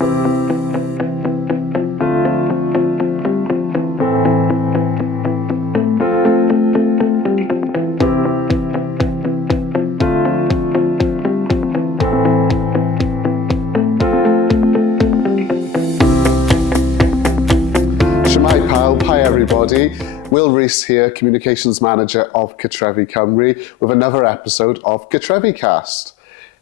Hi everybody, Will Rees here, Communications Manager of Cartreficast, with another episode of Cartreficast.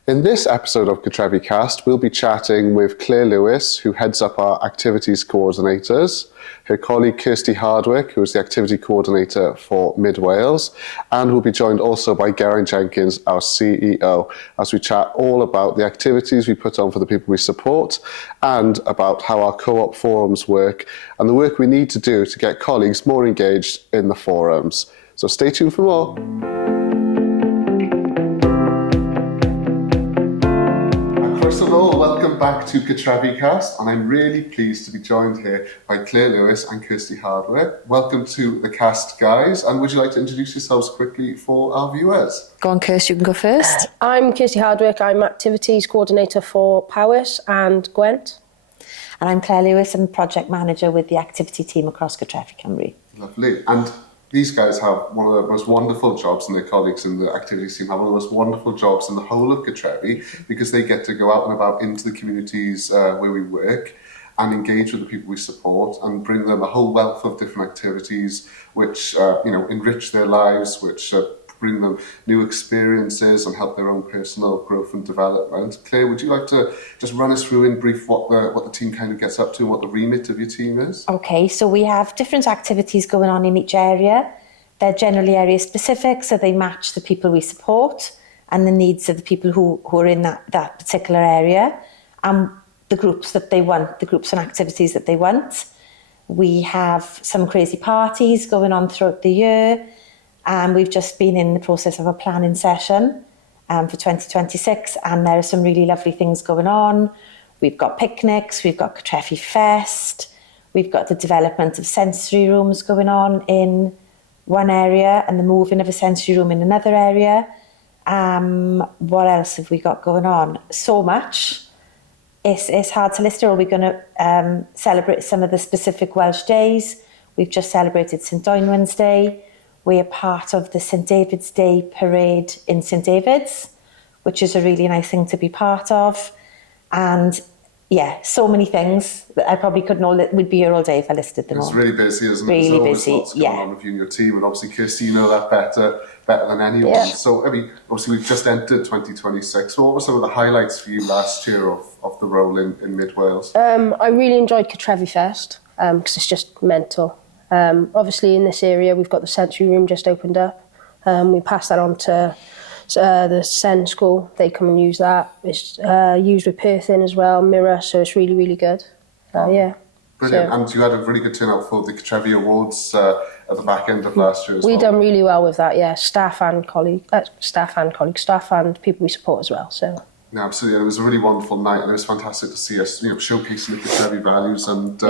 In this episode of Cartreficast, we'll be chatting with Claire Lewis, who heads up our activities coordinators, her colleague Kirsty Hardwick, who is the activity coordinator for Mid Wales, and we'll be joined also by Geraint Jenkins, our CEO, as we chat all about the activities we put on for the people we support and about how our co-op forums work and the work we need to do to get colleagues more engaged in the forums. So stay tuned for more. Hello, welcome back to Cartreficast, and I'm really pleased to be joined here by Claire Lewis and Kirsty Hardwick. Welcome to the cast, guys, and would you like to introduce yourselves quickly for our viewers? Go on, Kirsty, you can go first. I'm Kirsty Hardwick, I'm Activities Coordinator for Powys and Gwent. And I'm Claire Lewis, I'm Project Manager with the activity team across Cartreficast. Lovely. And these guys have one of the most wonderful jobs, and their colleagues in the activities team have one of the most wonderful jobs in the whole of Cartrefi, because they get to go out and about into the communities where we work and engage with the people we support and bring them a whole wealth of different activities which enrich their lives, which bring them new experiences and help their own personal growth and development. Claire, would you like to just run us through in brief what the team kind of gets up to and what the remit of your team is? Okay, so we have different activities going on in each area. They're generally area specific, so they match the people we support and the needs of the people who are in that particular area and the groups that they want, the groups and activities that they want. We have some crazy parties going on throughout the year. And we've just been in the process of a planning session for 2026, and there are some really lovely things going on. We've got picnics, we've got Cartreficast, we've got the development of sensory rooms going on in one area and the moving of a sensory room in another area. What else have we got going on? So much. It's hard to list. Are we going to celebrate some of the specific Welsh days? We've just celebrated St Dwynwen's Day. We are part of the St David's Day parade in St David's, which is a really nice thing to be part of. And yeah, so many things that I probably couldn't all, we'd be here all day if I listed them all. It's really busy, isn't it? Really There's busy, lots going on with you and your team, and obviously Kirsty, you know that better than anyone. Yeah. So, I mean, obviously we've just entered 2026. So what were some of the highlights for you last year of the role in Mid Wales? I really enjoyed Cartreficast because it's just mental. Obviously in this area we've got the sensory room just opened up. We pass that on to the Sen school. They come and use that. It's used with Perth in as well, Mirror, so it's really, really good. Yeah. Brilliant. So, and you had a really good turnout for the Cartrefi Awards at the back end of last year as well. We've done really well with that, yeah. Staff and people we support as well. So. No, absolutely. It was a really wonderful night, and it was fantastic to see us, showcasing the Cartrefi values and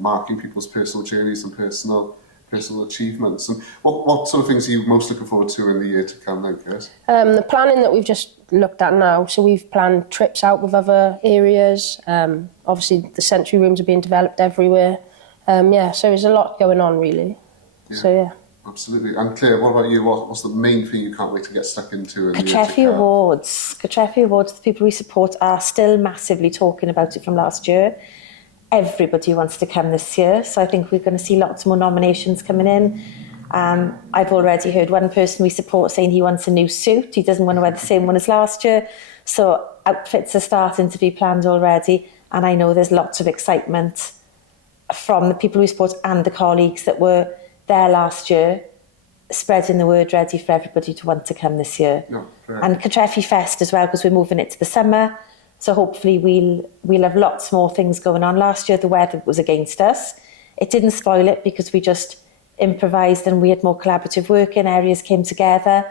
marking people's personal journeys and personal achievements. And what sort of things are you most looking forward to in the year to come then, Kurt? The planning that we've just looked at now, so we've planned trips out with other areas. Obviously the sensory rooms are being developed everywhere. So there's a lot going on really. Yeah. So yeah. Absolutely. And Claire, what about you? What's the main thing you can't wait to get stuck into? Cartrefi Awards. Cartrefi Awards, the people we support are still massively talking about it from last year. Everybody wants to come this year, so I think we're going to see lots more nominations coming in. I've already heard one person we support saying he wants a new suit. He doesn't want to wear the same one as last year. So outfits are starting to be planned already, and I know there's lots of excitement from the people we support and the colleagues that were there last year, spreading the word ready for everybody to want to come this year. No, and Cartreficast as well, because we're moving it to the summer. So hopefully we'll have lots more things going on. Last year the weather was against us. It didn't spoil it because we just improvised and we had more collaborative work and areas came together.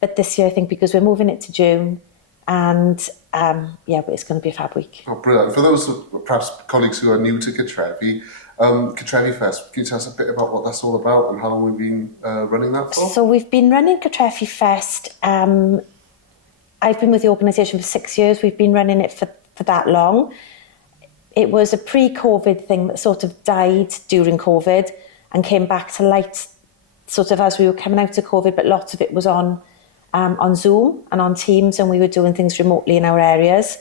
But this year I think because we're moving it to June and but it's going to be a fab week. Oh, brilliant. For those perhaps colleagues who are new to Cartrefi, Cartreficast, can you tell us a bit about what that's all about and how long we've been running that for? So we've been running Cartreficast. I've been with the organisation for 6 years. We've been running it for for that long. It was a pre-COVID thing that sort of died during COVID and came back to light sort of as we were coming out of COVID, but lots of it was on Zoom and on Teams, and we were doing things remotely in our areas.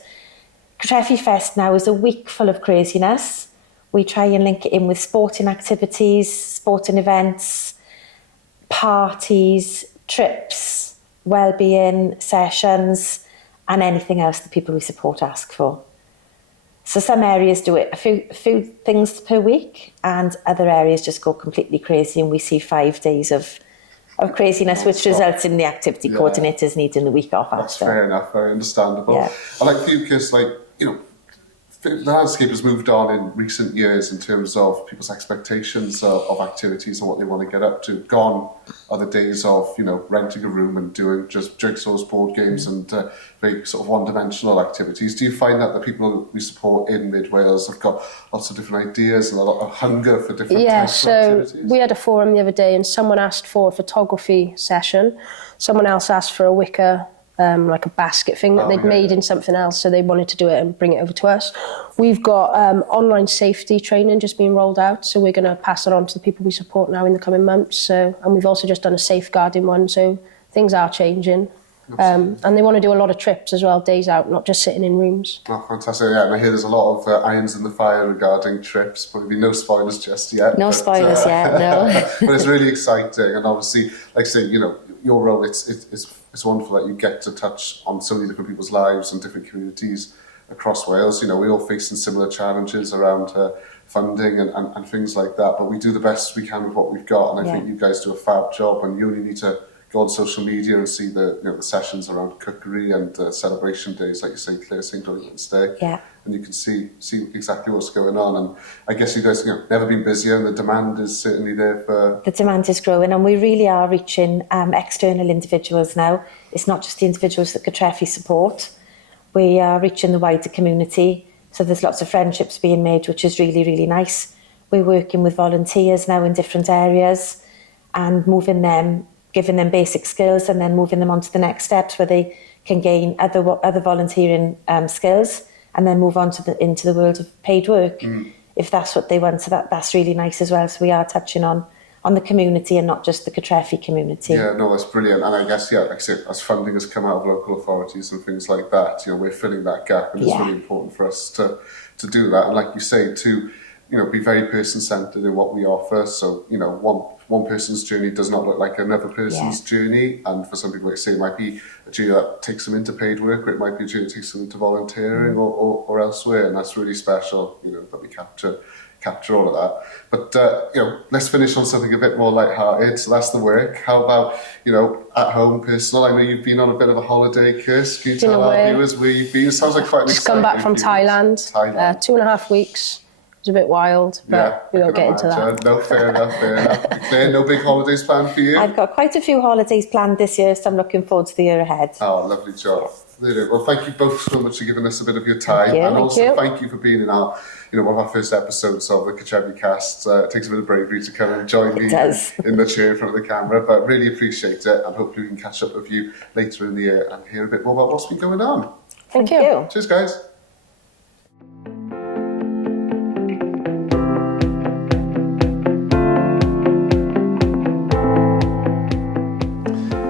Cartreficast now is a week full of craziness. We try and link it in with sporting activities, sporting events, parties, trips, wellbeing sessions, and anything else that people we support ask for. So some areas do it a few things per week, and other areas just go completely crazy, and we see 5 days of craziness, which results in the activity coordinators needing the week off after. That's fair enough, very understandable. Yeah. I like for you, Kirs, like, you know, the landscape has moved on in recent years in terms of people's expectations of activities and what they want to get up to. Gone are the days of, you know, renting a room and doing just jigsaws, board games and very sort of one-dimensional activities. Do you find that the people we support in Mid-Wales have got lots of different ideas and a lot of hunger for different types of activities? Yeah, so we had a forum the other day and someone asked for a photography session. Someone else asked for a wicker like a basket thing that they'd made in something else, so they wanted to do it and bring it over to us. We've got online safety training just being rolled out, so we're going to pass it on to the people we support now in the coming months. So, and we've also just done a safeguarding one, so things are changing. And they want to do a lot of trips as well, days out, not just sitting in rooms. Oh, fantastic. Yeah, and I hear there's a lot of irons in the fire regarding trips. Probably no spoilers just yet. No spoilers yet, no. But it's really exciting, and obviously, like I say, you know, your role, it's wonderful that you get to touch on so many different people's lives and different communities across Wales. You know, we're all facing similar challenges around funding and things like that, but we do the best we can with what we've got, and I think you guys do a fab job, and you only need to go on social media and see the sessions around cookery and celebration days, like you say, Claire, St. John's Day. Yeah. And you can see exactly what's going on. And I guess you guys, never been busier, and the demand is certainly there for... The demand is growing, and we really are reaching external individuals now. It's not just the individuals that Cartrefi support. We are reaching the wider community. So there's lots of friendships being made, which is really, really nice. We're working with volunteers now in different areas and moving them, giving them basic skills, and then moving them on to the next steps where they can gain other volunteering skills, and then move on to into the world of paid work, if that's what they want. So that's really nice as well. So we are touching on the community and not just the Cartrefi community. Yeah, no, that's brilliant. And I guess, like I said, as funding has come out of local authorities and things like that, we're filling that gap, and it's really important for us to do that. And like you say, to be very person-centred in what we offer. So, one person's journey does not look like another person's journey. And for some people, like I say, it might be a journey that takes them into paid work, or it might be a journey that takes them into volunteering or elsewhere. And that's really special, that we capture all of that. But, let's finish on something a bit more lighthearted. So that's the work. How about, at home, personal? I know you've been on a bit of a holiday, Kirs. Can you tell our viewers where you've been? It sounds like quite an exciting. Just come back from Thailand. 2.5 weeks. It was a bit wild, but we won't get into that. No, fair enough. Claire, no big holidays planned for you? I've got quite a few holidays planned this year, so I'm looking forward to the year ahead. Oh, lovely job. Well, thank you both so much for giving us a bit of your time. Thank you for being in our, one of our first episodes of the Cartreficast. It takes a bit of bravery to come and join me in the chair in front of the camera, but really appreciate it, and hopefully we can catch up with you later in the year and hear a bit more about what's been going on. Thank you. Cheers, guys.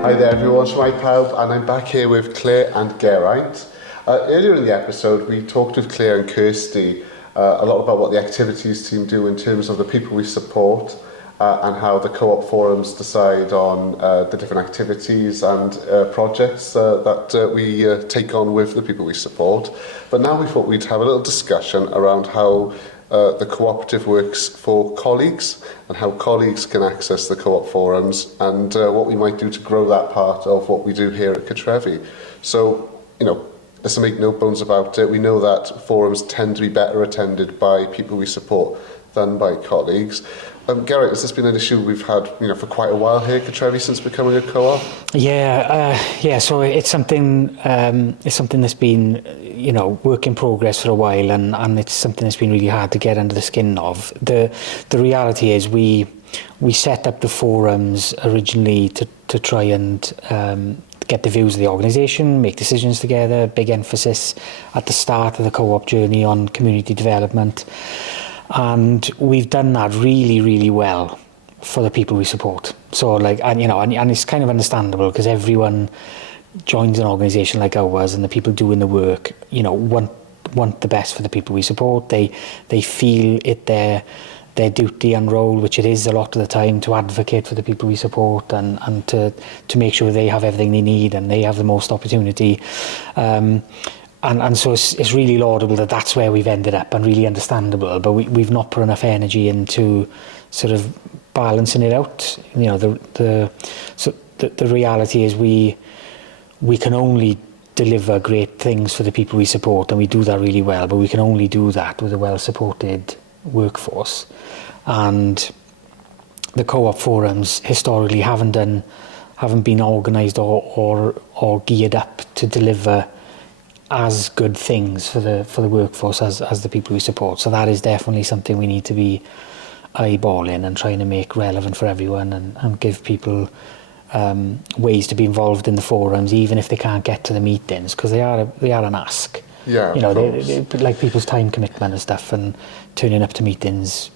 Hi there everyone, Shmai Pawb, and I'm back here with Claire and Geraint. Earlier in the episode we talked with Claire and Kirsty a lot about what the activities team do in terms of the people we support and how the Co-op Forums decide on the different activities and projects that we take on with the people we support. But now we thought we'd have a little discussion around how the cooperative works for colleagues and how colleagues can access the Co-op Forums, and what we might do to grow that part of what we do here at Cartrefi. So, let's make no bones about it. We know that forums tend to be better attended by people we support than by colleagues. Geraint, has this been an issue we've had, for quite a while here at Cartrefi since becoming a co-op? So it's something that's been, work in progress for a while, and it's something that's been really hard to get under the skin of. The reality is we set up the forums originally to try and get the views of the organisation, make decisions together, big emphasis at the start of the co-op journey on community development. And we've done that really, really well for the people we support. So like, and it's kind of understandable because everyone joins an organisation like ours, and the people doing the work, want the best for the people we support. They feel it their duty and role, which it is a lot of the time, to advocate for the people we support and to make sure they have everything they need and they have the most opportunity. And so it's really laudable that that's where we've ended up, and really understandable. But we've not put enough energy into sort of balancing it out. The reality is we can only deliver great things for the people we support, and we do that really well. But we can only do that with a well-supported workforce. And the co-op forums historically haven't been organised or geared up to deliver as good things for the workforce as the people we support. So that is definitely something we need to be eyeballing and trying to make relevant for everyone, and give people ways to be involved in the forums, even if they can't get to the meetings, because they are an ask. Yeah, they like people's time commitment and stuff, and turning up to meetings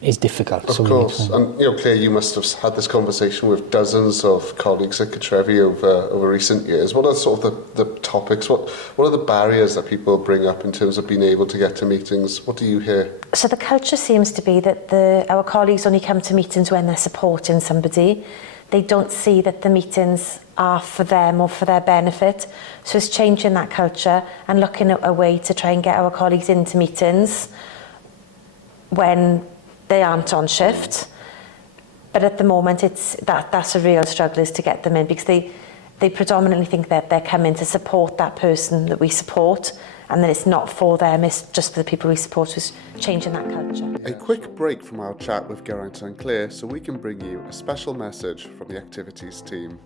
is difficult. Of course. And Claire, you must have had this conversation with dozens of colleagues at Cartrefi over recent years. What are sort of the topics? What are the barriers that people bring up in terms of being able to get to meetings? What do you hear? So the culture seems to be that our colleagues only come to meetings when they're supporting somebody. They don't see that the meetings are for them or for their benefit. So it's changing that culture and looking at a way to try and get our colleagues into meetings when they aren't on shift. But at the moment, that's a real struggle, is to get them in, because they predominantly think that they're coming to support that person that we support, and then it's not for them, it's just for the people we support. So it's changing that culture. A quick break from our chat with Geraint and Claire so we can bring you a special message from the activities team.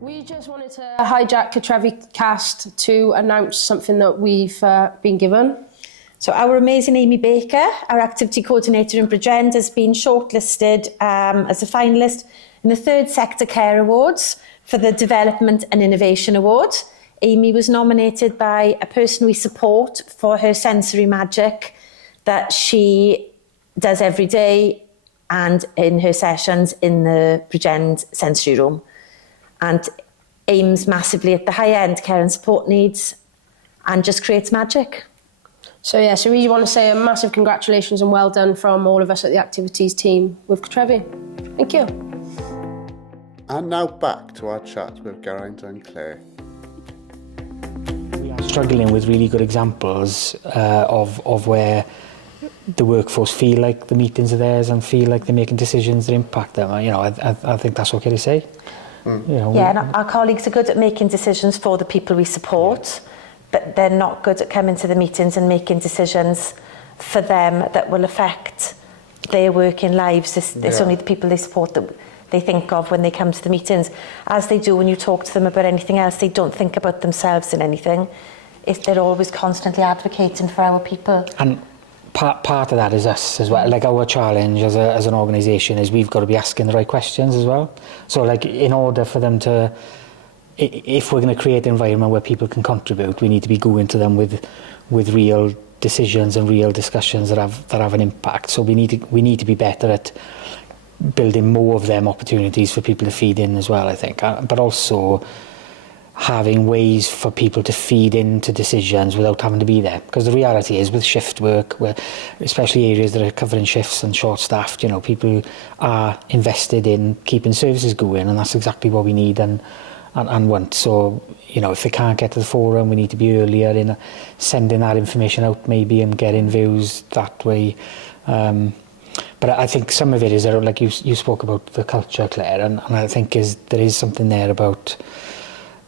We just wanted to hijack Cartreficast to announce something that we've been given. So our amazing Amy Baker, our activity coordinator in Bridgend, has been shortlisted as a finalist in the 3rd Sector Care Awards for the Development and Innovation Award. Amy was nominated by a person we support for her sensory magic that she does every day and in her sessions in the Bridgend sensory room, and aims massively at the high-end care and support needs and just creates magic. So we really want to say a massive congratulations and well done from all of us at the activities team with Cartrefi. Thank you. And now back to our chat with Geraint and Claire. We are struggling with really good examples of where the workforce feel like the meetings are theirs and feel like they're making decisions that impact them. I think that's okay to say. And our colleagues are good at making decisions for the people we support, but they're not good at coming to the meetings and making decisions for them that will affect their working lives. It's only the people they support that they think of when they come to the meetings. As they do when you talk to them about anything else, they don't think about themselves in anything. If they're always constantly advocating for our people. And part of that is us as well. Like, our challenge as an organisation is we've got to be asking the right questions as well. So like, in order for them to, if we're going to create an environment where people can contribute, we need to be going to them with real decisions and real discussions that have an impact. So we need to be better at building more of them opportunities for people to feed in as well, I think. But also having ways for people to feed into decisions without having to be there. Because the reality is, with shift work, where especially areas that are covering shifts and short-staffed, people are invested in keeping services going, and that's exactly what we need and want. So, if they can't get to the forum, we need to be earlier in sending that information out maybe and getting views that way. But I think some of it is, like you spoke about the culture, Claire, and I think there is something there about,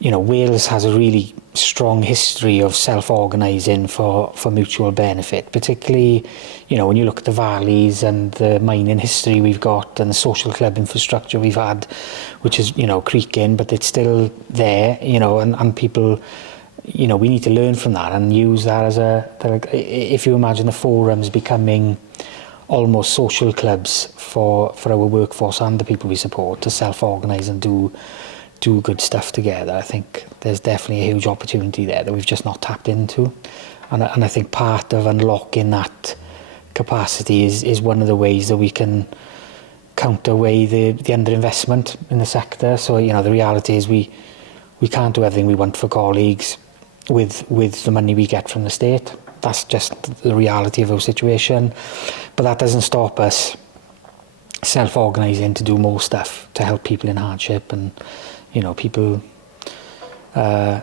Wales has a really strong history of self-organising for mutual benefit, particularly, when you look at the valleys and the mining history we've got and the social club infrastructure we've had, which is, creaking, but it's still there, and people, we need to learn from that and use that as if you imagine the forums becoming almost social clubs for our workforce and the people we support to self-organise and do good stuff together. I think there's definitely a huge opportunity there that we've just not tapped into. And I think part of unlocking that capacity is one of the ways that we can counterweigh the underinvestment in the sector. So, you know, the reality is we can't do everything we want for colleagues with the money we get from the state. That's just the reality of our situation. But that doesn't stop us self-organising to do more stuff to help people in hardship. And, you know, people don't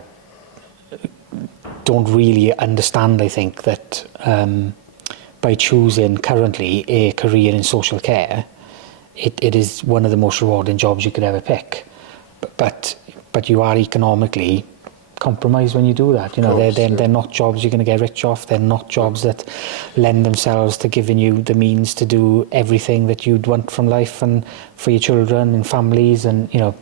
really understand, I think, that by choosing currently a career in social care, it is one of the most rewarding jobs you could ever pick. But you are economically compromised when you do that. You know, they're not jobs you're going to get rich off. They're not jobs that lend themselves to giving you the means to do everything that you'd want from life and for your children and families. And, you know,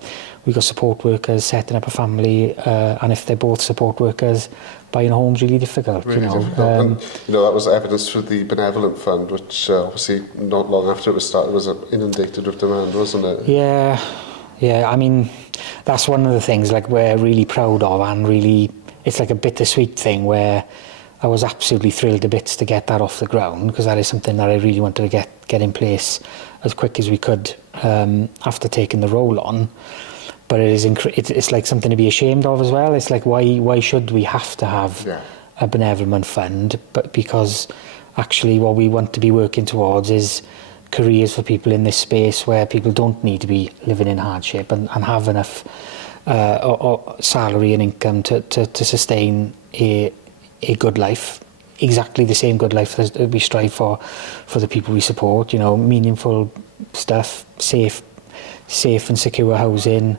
we've got support workers setting up a family, and if they're both support workers, buying a home's really difficult. Really you know, difficult. And, you know, that was evidence through the Benevolent Fund, which obviously not long after it was started was inundated with demand, wasn't it? Yeah, I mean, that's one of the things like we're really proud of, and really it's like a bittersweet thing where I was absolutely thrilled to bits to get that off the ground, because that is something that I really wanted to get in place as quick as we could after taking the role on. But it is it's like something to be ashamed of as well. It's like why should we have to have a benevolent fund? But because actually what we want to be working towards is careers for people in this space where people don't need to be living in hardship and have enough or salary and income to sustain a good life, exactly the same good life that we strive for the people we support. You know, meaningful stuff, safe and secure housing,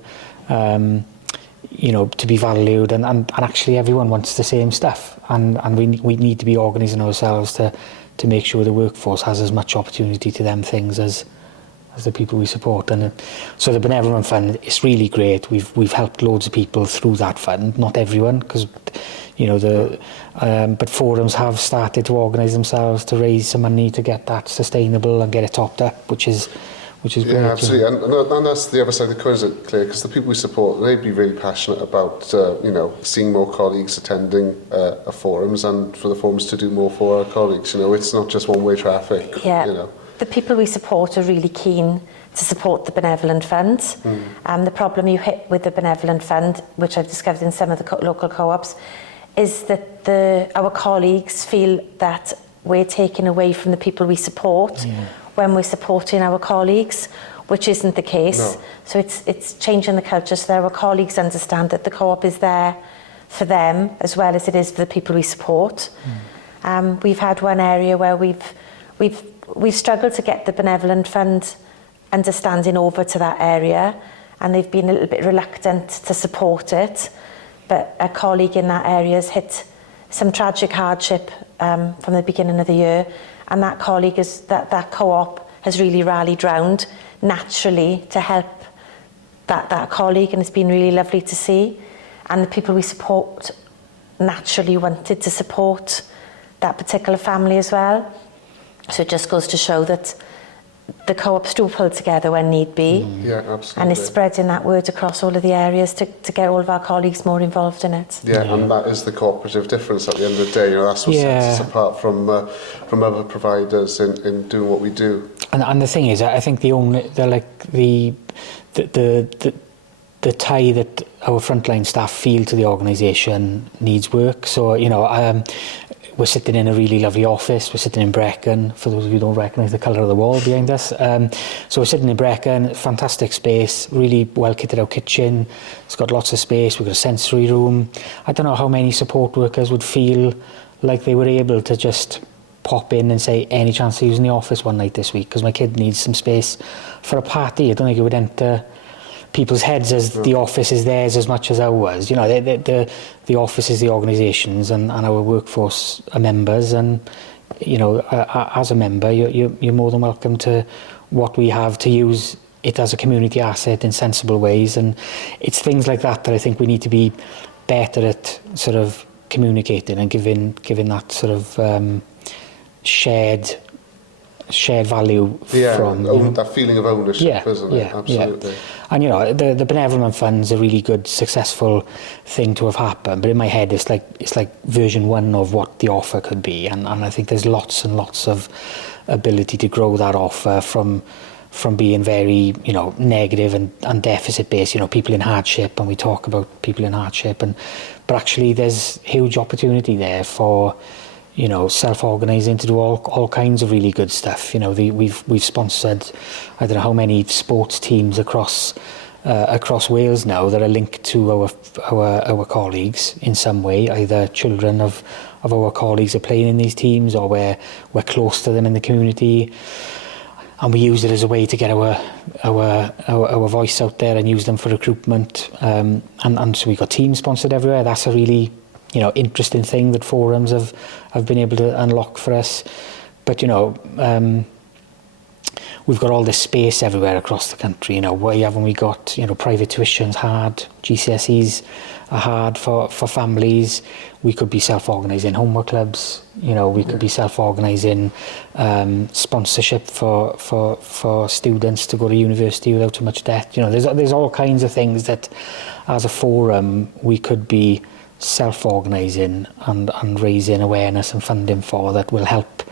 you know, to be valued, and actually everyone wants the same stuff, and we need to be organising ourselves to make sure the workforce has as much opportunity to them things as the people we support. And so the Benevolent Fund is really great. We've helped loads of people through that fund, not everyone, because you know but forums have started to organise themselves to raise some money to get that sustainable and get it topped up, which is great. Yeah, absolutely. And that's the other side of the coin, isn't it, Claire? Because the people we support, they'd be really passionate about, you know, seeing more colleagues attending our forums, and for the forums to do more for our colleagues. You know, it's not just one-way traffic. Yeah. You know. The people we support are really keen to support the Benevolent Fund. The problem you hit with the Benevolent Fund, which I've discovered in some of the local co-ops, is that our colleagues feel that we're taking away from the people we support when we're supporting our colleagues, which isn't the case. No. So it's changing the culture so that our colleagues understand that the co-op is there for them as well as it is for the people we support. We've had one area where we've struggled to get the Benevolent Fund understanding over to that area, and they've been a little bit reluctant to support it. But a colleague in that area has hit some tragic hardship from the beginning of the year, and that colleague that co-op has really rallied round naturally to help that colleague, and it's been really lovely to see. And the people we support naturally wanted to support that particular family as well. So it just goes to show that the co-ops do pull together when need be. Yeah, absolutely. And it's spreading that word across all of the areas to get all of our colleagues more involved in it. Yeah, and that is the cooperative difference at the end of the day. You know, that's what sets us apart from other providers in doing what we do. And the thing is, I think the tie that our frontline staff feel to the organisation needs work. So, you know, we're sitting in a really lovely office. We're sitting in Brecon, for those of you who don't recognise the colour of the wall behind us. So we're sitting in Brecon, fantastic space, really well kitted out kitchen. It's got lots of space. We've got a sensory room. I don't know how many support workers would feel like they were able to just pop in and say, any chance of using the office one night this week, because my kid needs some space for a party. I don't think it would enter people's heads as the office is theirs as much as ours. You know, the office is the organisations, and our workforce are members, and you know, as a member, you're more than welcome to what we have to use it as a community asset in sensible ways. And it's things like that I think we need to be better at sort of communicating and giving that sort of shared shared value from that feeling of ownership, isn't it? Absolutely. And the benevolent fund's a really good, successful thing to have happened. But in my head, it's like version 1 of what the offer could be, and I think there's lots and lots of ability to grow that offer from being very negative and deficit based. People in hardship, and we talk about people in hardship, but actually there's huge opportunity there for self-organising to do all kinds of really good stuff. We've sponsored, I don't know how many sports teams across Wales now that are linked to our colleagues in some way. Either children of our colleagues are playing in these teams, or we're close to them in the community, and we use it as a way to get our voice out there and use them for recruitment. And so we got teams sponsored everywhere. That's a really interesting thing that forums have been able to unlock for us. But we've got all this space everywhere across the country. Why haven't we got private tuition's hard, GCSEs are hard for families. We could be self-organising homework clubs. We could be self-organising sponsorship for students to go to university without too much debt. There's all kinds of things that as a forum we could be self-organising and raising awareness and funding for, that will help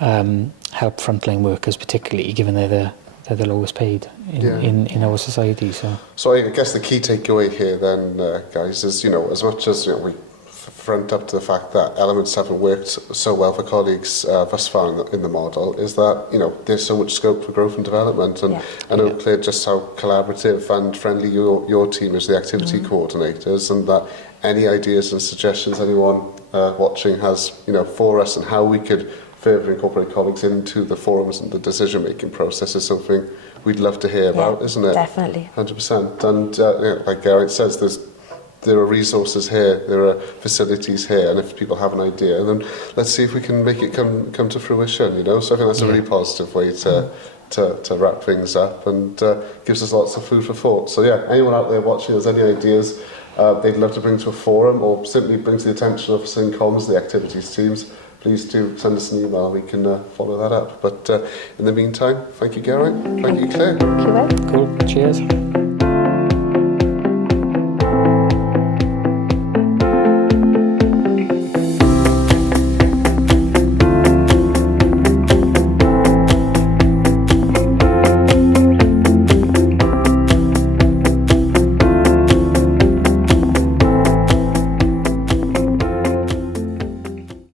frontline workers, particularly given they're the lowest paid in our society. So I guess the key takeaway here then, guys, is as much as we front up to the fact that elements haven't worked so well for colleagues thus far in the model, is that there's so much scope for growth and development. And I know, Claire, just how collaborative and friendly your team is, the activity coordinators, and that any ideas and suggestions anyone watching has for us and how we could further incorporate colleagues into the forums and the decision-making process is something we'd love to hear about, isn't it? Definitely. 100%. And like Geraint says, there are resources here, there are facilities here, and if people have an idea, then let's see if we can make it come to fruition. So I think that's a really positive way to wrap things up, and gives us lots of food for thought. So anyone out there watching, has any ideas they'd love to bring to a forum, or simply bring to the attention of Comms, the activities teams, please do send us an email. We can follow that up. But in the meantime, thank you, Geraint. Thank you, Claire. Thank you, Will. cool. Cheers.